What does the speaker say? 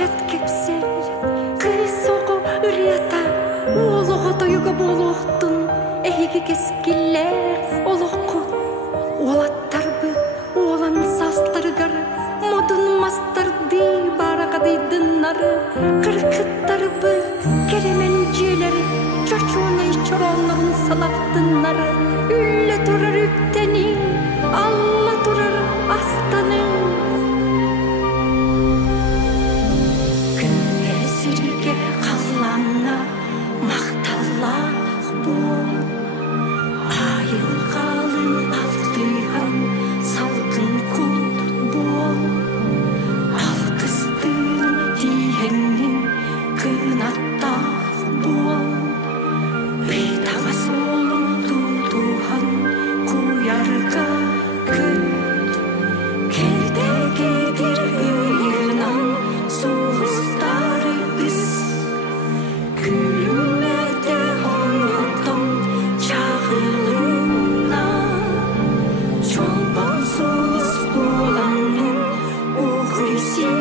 жат кепсен кысого үрията олого тойуга болуктун эйги кескиллер олокку олаттарбы олан састыргар модун мастарды баракадыйдыннары кыркыттарбы керемен желери чочуунай чоронлорун салаттыннары үлле турар үптени алла турар астаны күнгесирге каллана макталлах бол айыл калын алтыхан салкын кул бол алкыстын тиеңнин кынаттах бол бейтага солун тутухан куярга күт келдегедир ыйынан суустары біз күлүмөдө оңотон чагылына чолпон соус боланын угуйси